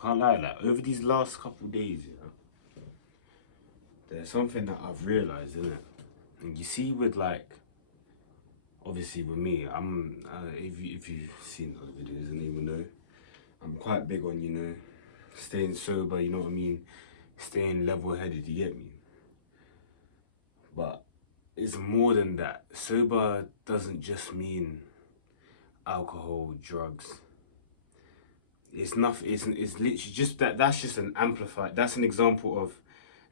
can't lie, like over these last couple days, there's something that I've realized, isn't it? And you see, with like, obviously with me, I'm if you've seen other videos and even know, I'm quite big on staying sober. You know what I mean? Staying level-headed. You get me? But it's more than that. Sober doesn't just mean alcohol, drugs. It's nothing. It's literally just that. That's just an amplifier. That's an example of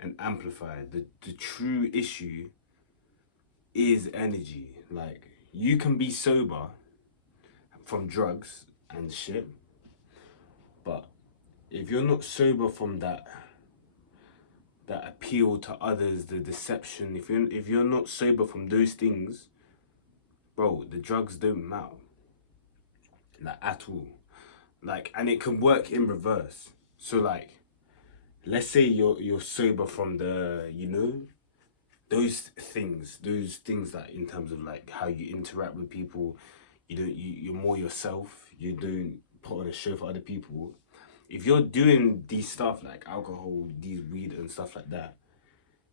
an amplifier. The true issue is energy. Like, you can be sober from drugs and shit, but if you're not sober from that appeal to others, the deception, if you're not sober from those things, bro, the drugs don't matter, like, at all. Like, and it can work in reverse. So like, let's say you're sober from the those things that, in terms of like how you interact with people, you're more yourself, you don't put on a show for other people. If you're doing these stuff like alcohol, these weed and stuff like that,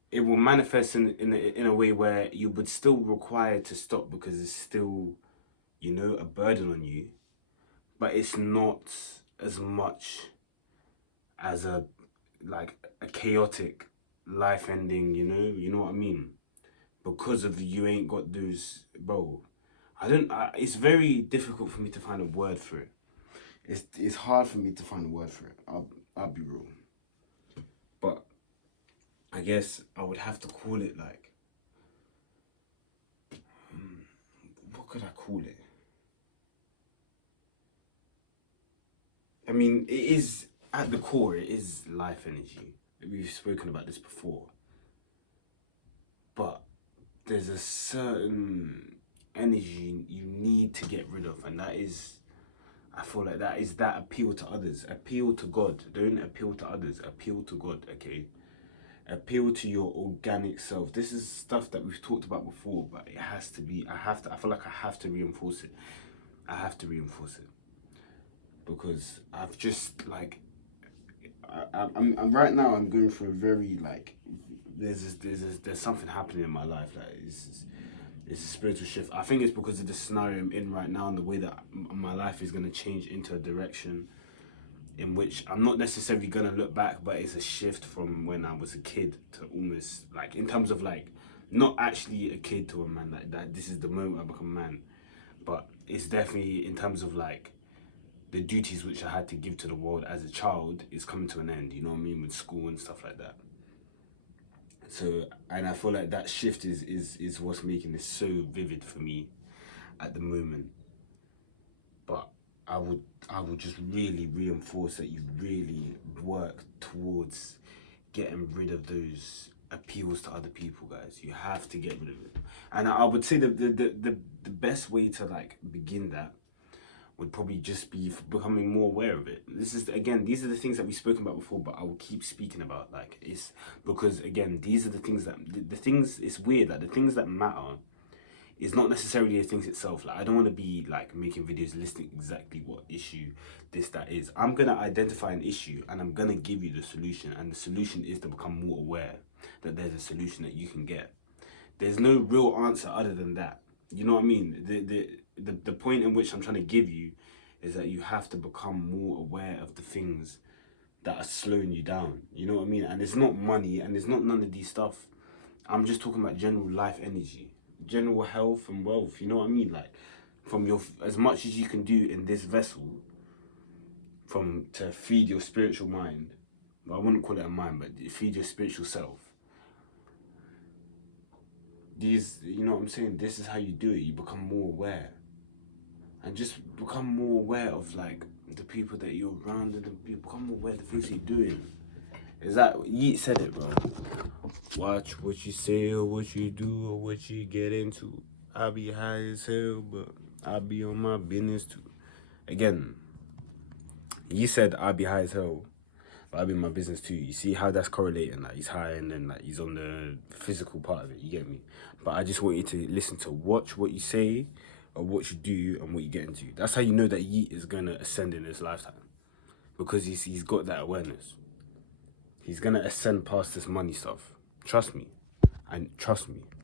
it will manifest in a way where you would still require to stop, because it's still, a burden on you, but it's not as much as a chaotic life ending, you know what I mean? Because of you ain't got those, bro. It's very difficult for me to find a word for it. It's hard for me to find a word for it. I'll be real. But I guess I would have to call it like, what could I call it? I mean, it is, at the core, it is life energy. We've spoken about this before. But there's a certain energy you need to get rid of, and that is, I feel like that is that appeal to others. Appeal to God. Don't appeal to others. Appeal to God, okay? Appeal to your organic self. This is stuff that we've talked about before, but it has to be, I feel like I have to reinforce it. I have to reinforce it. Because I've just, like, I'm right now, I'm going through a very, like, there's something happening in my life. Like, it's a spiritual shift. I think it's because of the scenario I'm in right now, and the way that my life is going to change into a direction in which I'm not necessarily going to look back, but it's a shift from when I was a kid to almost, like, in terms of, like, not actually a kid to a man. Like, that this is the moment I become a man, but it's definitely in terms of, like, the duties which I had to give to the world as a child is coming to an end, you know what I mean, with school and stuff like that. So, and I feel like that shift is what's making this so vivid for me at the moment. But I would just really reinforce that you really work towards getting rid of those appeals to other people, guys. You have to get rid of it. And I would say the best way to, like, begin that would probably just be becoming more aware of it. This is, again, these are the things that we've spoken about before, but I will keep speaking about, like, it's because, again, these are the things that, the things, it's weird, that the things that matter is not necessarily the things itself. Like, I don't want to be, like, making videos listing exactly what issue this, that is. I'm going to identify an issue, and I'm going to give you the solution, and the solution is to become more aware that there's a solution that you can get. There's no real answer other than that. You know what I mean? The point in which I'm trying to give you is that you have to become more aware of the things that are slowing you down. You know what I mean? And it's not money, and it's not none of these stuff. I'm just talking about general life energy, general health and wealth. You know what I mean? Like, from your, as much as you can do in this vessel, from to feed your spiritual mind. Well, I wouldn't call it a mind, but feed your spiritual self. These, you know what I'm saying? This is how you do it. You become more aware. And just become more aware of, like, the people that you're around, and you become aware of the things you're doing. Is that, Yeet said it, bro. Watch what you say or what you do or what you get into. I be high as hell, but I be on my business too. Again, you said I be high as hell, but I be in my business too. You see how that's correlating? Like, he's high and then, like, he's on the physical part of it. You get me? But I just want you to listen to, watch what you say or what you do and what you get into. That's how you know that Yeet is gonna ascend in his lifetime. because he's got that awareness. He's gonna ascend past this money stuff. Trust me. And trust me.